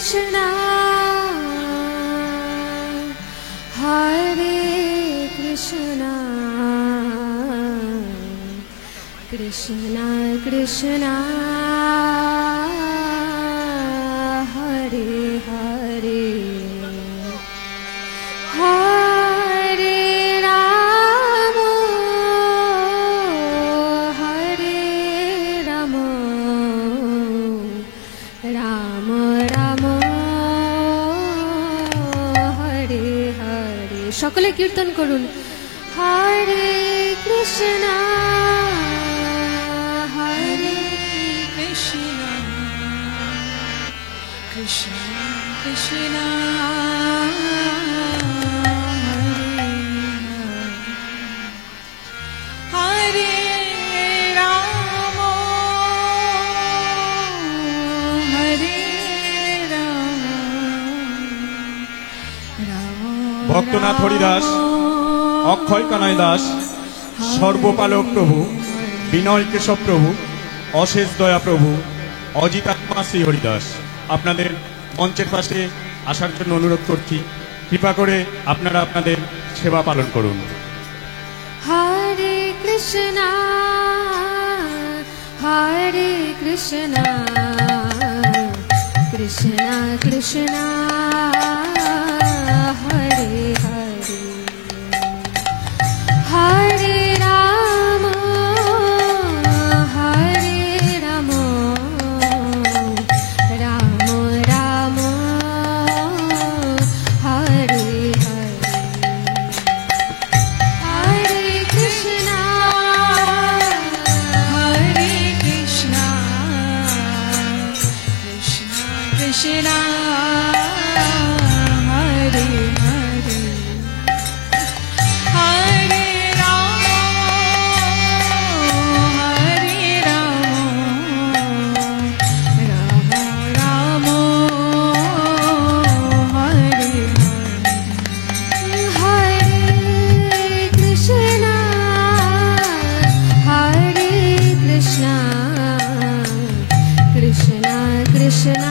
Krishna, Hare Krishna, Krishna Krishna, Hare Hare, Hare Rama, Hare Rama, Rama Rama, Hare Hare. সকলে কীর্তন করুন, Hare Krishna, Hare Krishna, Krishna Krishna, Hare Rama, Hare Rama, ভক্তনাথ Haridas, অক্ষয় কানাই দাস, সর্বপালক প্রভু, বিনয় কেশব প্রভু, অশেষ দয়া প্রভু, অজিতাত্মা শ্রী হরিদাস, আপনাদের মঞ্চের পাশে আসার জন্য অনুরোধ করছি। কৃপা করে আপনারা আপনাদের সেবা পালন করুন। Hare Krishna, Hare Krishna, Krishna Krishna, Hare Hare, Hare Rama, Hare Rama, Rama Rama, Hare Hare, Hare Krishna, Hare Krishna, Krishna Krishna, Hare Hare, Hare Rama, Hare Rama, Rama Rama, Hare Hare, Hare Krishna, Hare Krishna, Krishna Krishna,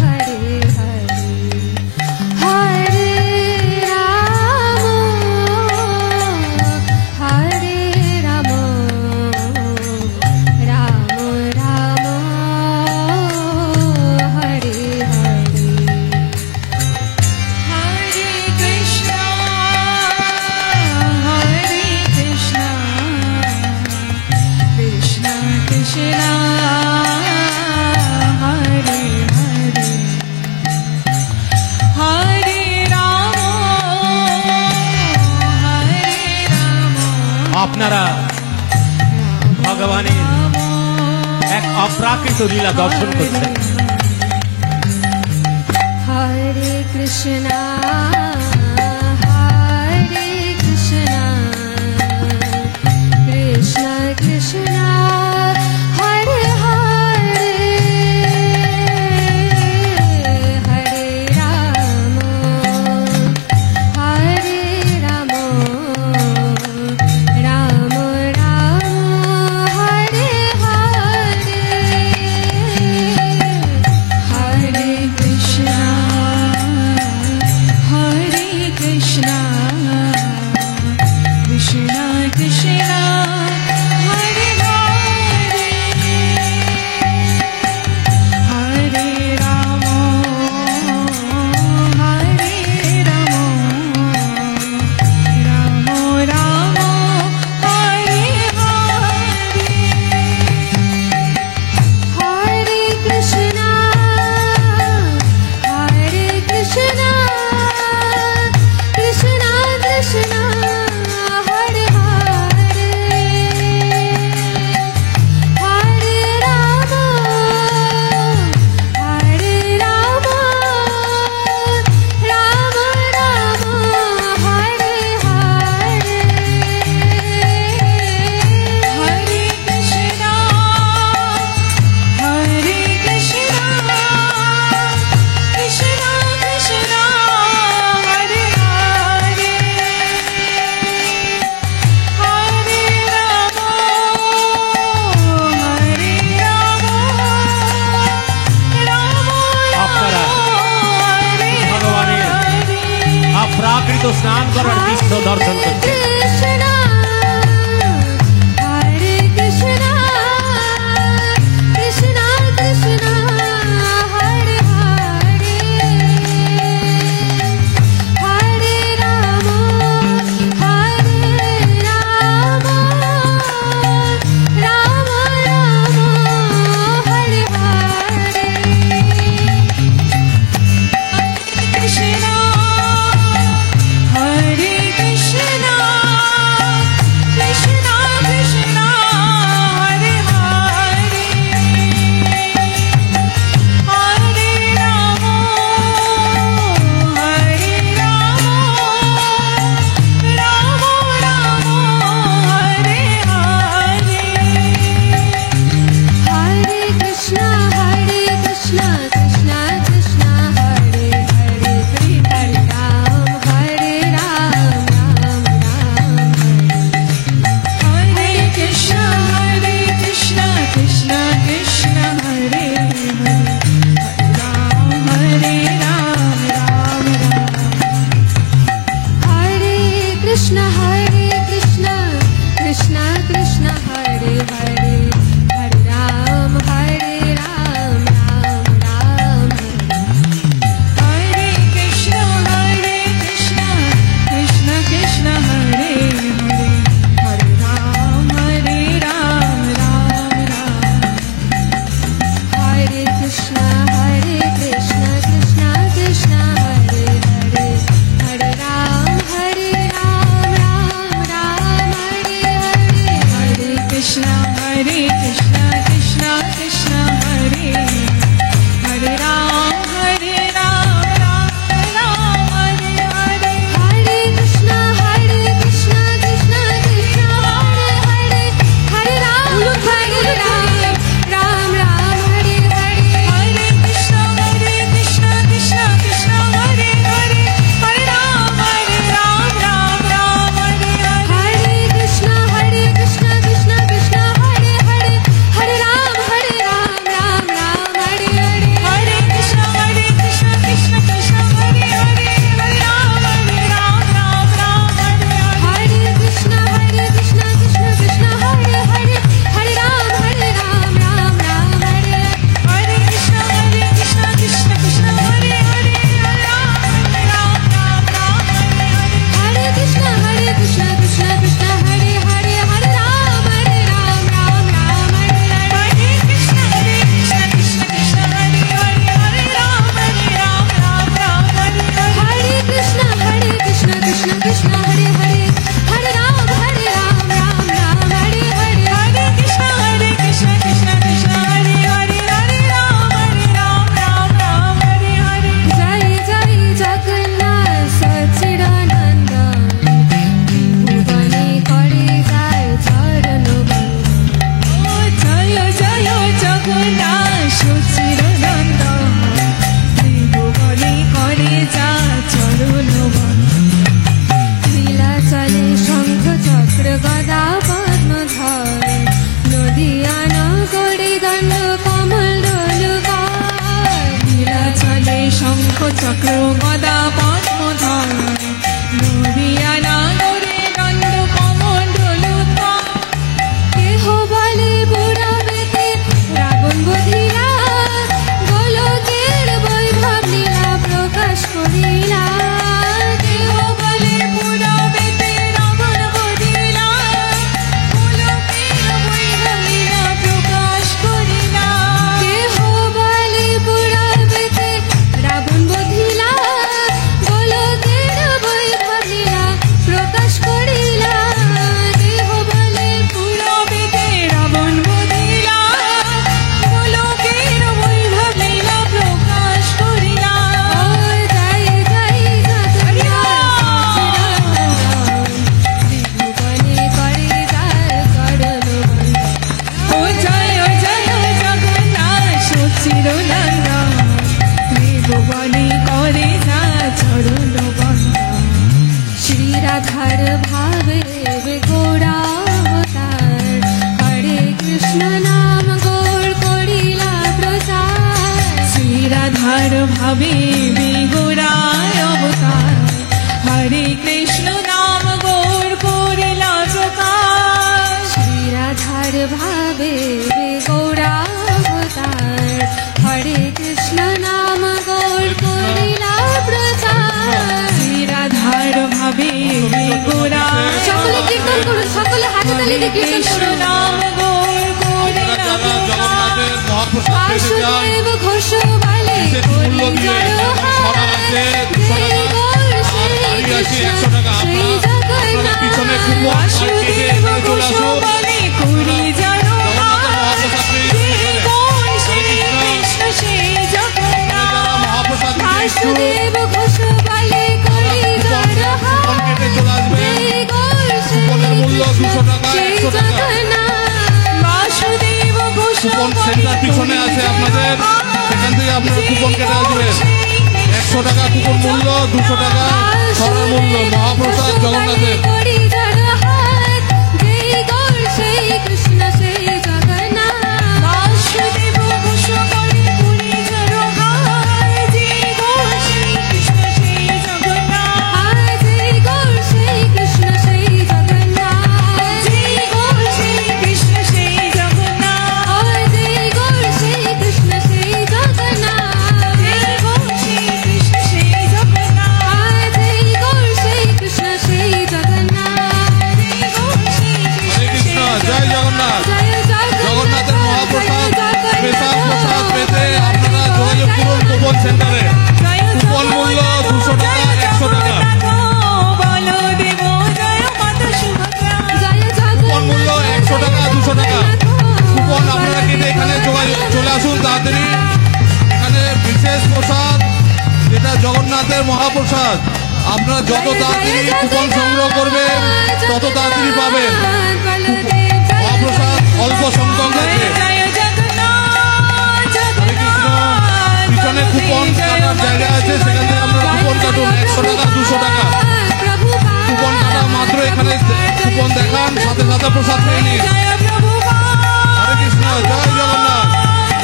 Hare Hare, Hare Rama, Hare Rama, Rama Rama, Hare Hare, Hare Krishna, Hare Krishna, Krishna Krishna, Hare Hare, Hare Rama, Hare Rama, আপনারা ভগবানের এক অপ্রাকৃত লীলা দর্শন করছেন। Hare Krishna, Hare Krishna, Krishna Krishna, Hare Hare, Hare Rama, Hare Rama, Rama Rama, Hare Hare, Hare Krishna, Hare স্নান করার দৃশ্য দর্শন করছে। কৃষ্ণ হরে কৃষ্ণ কৃষ্ণ কৃষ্ণ হরে হরে হরে রাম রাম রাম হরে হরে কৃষ্ণ হরে কৃষ্ণ কৃষ্ণ কৃষ্ণ হরে হরে হরে রাম রাম রাম হরে হরে হরে কৃষ্ণ কৃষ্ণ কৃষ্ণ হরে হরে হরে রাম রাম হরে কৃষ্ণ কৃষ্ণ কৃষ্ণ কৃষ্ণ হরে হরে হরে রাম হরে কৃষ্ণ কৃষ্ণ কৃষ্ণ কৃষ্ণ হরে হরে হরে রাম রাম রাম হরে কৃষ্ণ কৃষ্ণ কৃষ্ণ কৃষ্ণ হরে হরে হরে রাম রাম রাম হরে কৃষ্ণ কৃষ্ণ কৃষ্ণ কৃষ্ণ হরে হরে হরে রাম রাম রাম হরে হরে হরে কৃষ্ণ কৃষ্ণ কৃষ্ণ কৃষ্ণ হরে হরে রাম রাম রাম হরে হরে হরে কৃষ্ণ কৃষ্ণ কৃষ্ণ কৃষ্ণ হরে হরে হরে রাম রাম রাম হরে হরে হরে কৃষ্ণ কৃষ্ণ কৃষ্ণ কৃষ্ণ হরে হরে হরে রাম রাম রাম হরে হরে কৃষ্ণ কৃষ্ণ কৃষ্ণ কৃষ্ণ হরে হরে হরে রাম রাম রাম হরে হরে হরে কৃষ্ণ কৃষ্ণ কৃষ্ণ কৃষ্ণ হরে হরে হরে রাম রাম রাম হরে হরে কৃষ্ণ কৃষ্ণ কৃষ্ণ কৃষ্ণ হরে হরে হরে রাম রাম রাম হরে হরে কৃষ্ণ কৃষ্ণ কৃষ্ণ কৃষ্ণ হরে হরে হরে রাম রাম রাম হরে হরে কৃষ্ণ কৃষ্ণ কৃষ্ণ কৃষ্ণ হরে হরে হরে রাম রাম রাম হরে হরে কৃষ্ণ কৃষ্ণ কৃষ্ণ কৃষ্ণ হরে হরে হরে রাম রাম রাম হরে কৃষ্ণ কৃষ্ণ কৃষ্ণ কৃষ্ণ হরে হরে হরে রাম রাম রাম হরে হরে হরে কৃষ্ণ কৃষ্ণ কৃষ্ণ কৃষ্ণ হরে হরে হরে রাম রাম হরে হরে জয় জয় জগন্নাথ সচিদানন্দ ভুবনে করে যায় চরণ ও জয় জয় জগন্নাথ সচিদানন্দ ভুবনে করে যায় চরণ লীলা চলে শঙ্খ চক্র গদা পদ্মধর নদিয়া নগরে দণ্ড কমল দোলুকার লীলা চলে শঙ্খ চক্র গদা পদ্মধর নদিয়া নগরে দণ্ড কমল দোলুকার কেহ বলে বুড়াবেতে রাবণ বধিরা গোলকের বৈভব লীলা প্রকাশ করিলা কেহ বলে বুড়াবেতে রাবণ বধিরা গোলকের বৈভব লীলা প্রকাশ করিলা কেহ বলে বুড়াবেতে রাবণ বধিরা রাধার ভাবে গৌরাবতার হরে কৃষ্ণ নাম গৌর করিলা প্রচার শ্রী রাধার ভাবে গৌরায় অবতার হরে ভাবে গৌরাবতার হরে কৃষ্ণ নাম গৌর করিলা প্রচার শ্রী রাধার ভাবে গোরা সকলে কীর্তন করুন, সকলে হাতে তালি দিয়ে কীর্তন কৃষ্ণ করুন। নাম গৌর করিলা যারা জগন্নাথের মহাপ্রসাদ পেতে চান, বাসুদেব ঘোষ বলে বিশেষ মূল্য দিয়ে সরা আছে 200 টাকা, আর বাড়ি আছে 100 টাকা। আপনারা পিছনে কুপন আর কেটে এখানে চলে আসুন। বলে করি জানো জগন্নাথের মহাপ্রসাদ পেয়ে যাবেন এখানে। যারা মহাপ্রসাদ নিতে ইচ্ছুক, বাসুদেব ঘোষ বলে করি কুপন কেটে চলে আসবেন। কুপনের মূল্য 200 টাকা, 100 টাকা। বাসুদেব ঘোষ কুপন সেন্টার পিছনে আছে আপনাদের, সেখান থেকে আপনারা কুপন কেটে আসবেন। 100 টাকা কুপন মূল্য, 200 টাকা সরার মূল্য। মহাপ্রসাদ জগন্নাথের। কৃষ্ণ সেই জগন্নাথ বাসুদেব ঘোষ বলে করি জানো জয় গৌর শ্রী কৃষ্ণ সেই জগন্নাথ জয় গৌর শ্রী কৃষ্ণ সেই জগন্নাথ জয় গৌর শ্রী কৃষ্ণ সেই জগন্নাথ জয় গৌর শ্রী কৃষ্ণ সেই জগন্নাথ জয় গৌর শ্রী কৃষ্ণ সেই জগন্নাথ জয় গৌর শ্রী কৃষ্ণ সেই জগন্নাথ জয় গৌর শ্রী হরে কৃষ্ণ, জয় জগন্নাথ। জগন্নাথের মহাপ্রসাদ স্পেশাল প্রসাদ পেতে আপনারা যোগাযোগ করুন কুপন সেন্টারে। কুপন মূল্য 200 টাকা, 100 টাকা। বলদেব জয় মাতা সুভদ্রা কুপন মূল্য 100 টাকা, 200 টাকা। কুপন আপনারা কেটে এখানে চলে আসুন তাড়াতাড়ি। এখানে বিশেষ প্রসাদ, যেটা জগন্নাথের মহাপ্রসাদ। আপনারা যত তাড়াতাড়ি কুপন সংগ্রহ করবেন তত তাড়াতাড়ি পাবেন। মহাপ্রসাদ অল্প সংখ্যক আছে। জয় জগন্নাথ হরে কৃষ্ণ, পিছনে কুপন কাটার জায়গা আছে, সেখান থেকে আপনারা কুপন কাটুন। 100 টাকা, 200 টাকা কুপন কাটা মাত্র এখানে কুপন দেখান, সাথে সাথে প্রসাদ পেয়ে নিন। জয় প্রভু হরে কৃষ্ণ, জয় জগন্নাথ।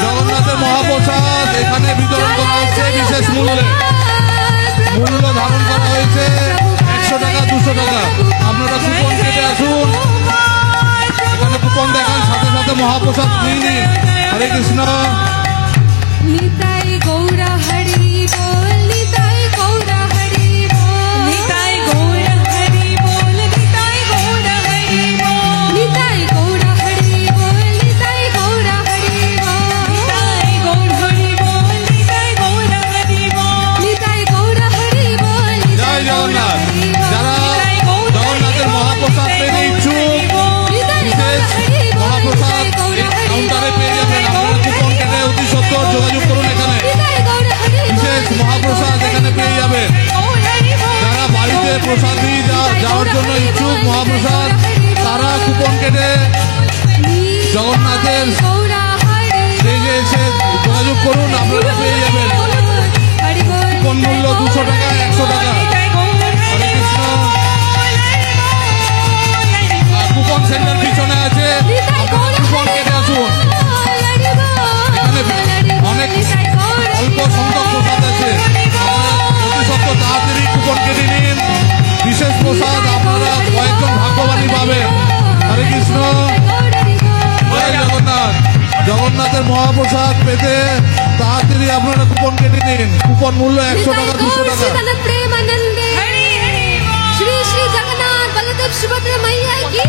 জগন্নাথের মহাপ্রসাদ এখানে বিতরণ করা হচ্ছে বিশেষ মূল্যে। মূল্য ধারণ করা হয়েছে 100 টাকা, 200 টাকা। আপনারা কুপন কেটে আসুন, এখানে কুপন দেখান, সাথে সাথে মহাপ্রসাদ নিয়ে নিন। হরে কৃষ্ণ। নিতাই গৌরা হরি বল, নিতাই গৌরা হরি বল, নিতাই গৌর হরি বল নিতাই গৌর হরি বল নিতাই গৌরা হরি বল, নিতাই গৌরা হরি বল, নিতাই গৌর হরি বল নিতাই গৌর হরি বল নিতাই গৌরা হরি বল, জয় জগন্নাথ। যারা জগন্নাথের মহাপ্রসাদ পেতে ইচ্ছুক, বিশেষ মহাপ্রসাদ এই কাউন্টারে পেয়ে যাবেন। আপনারা কুপন কেটে অতি সত্বর যোগাযোগ করুন এখানে। নিতাই গৌরা হরি বল, বিশেষ মহাপ্রসাদ এখানে পেয়ে যাবেন। গৌর হরি বল যারা বাড়িতে প্রসাদ দিয়ে যাওয়ার জন্য ইচ্ছুক মহাপ্রসাদ, তারা কুপন কেটে জগন্নাথের গৌরা হরি স্টেজে এসে যোগাযোগ করুন, আপনারা পেয়ে যাবেন। হরি বল, কুপন মূল্য 200 টাকা, 100 টাকা। নিতাই গৌর হরে কৃষ্ণ। আর কুপন সেন্টার পিছনে আছে, আপনারা কুপন কেটে আসুন। এখানে অনেক অল্প সংখ্যক প্রসাদ আছে, আপনারা অতি সত্ত্বর তাড়াতাড়ি কুপন কেটে নিন। বিশেষ প্রসাদ আপনারা কয়েকজন ভাগ্যবানী পাবেন। হরে কৃষ্ণ, জয় জগন্নাথ। জগন্নাথের মহাপ্রসাদ পেতে তাড়াতাড়ি আপনারা কুপন কেটে নিন। কুপন মূল্য 100 টাকা, 200 টাকা। प्रेमानंदे हरि हरि बोल श्री श्री जगन्नाथ बलदेव सुभद्रा मैया की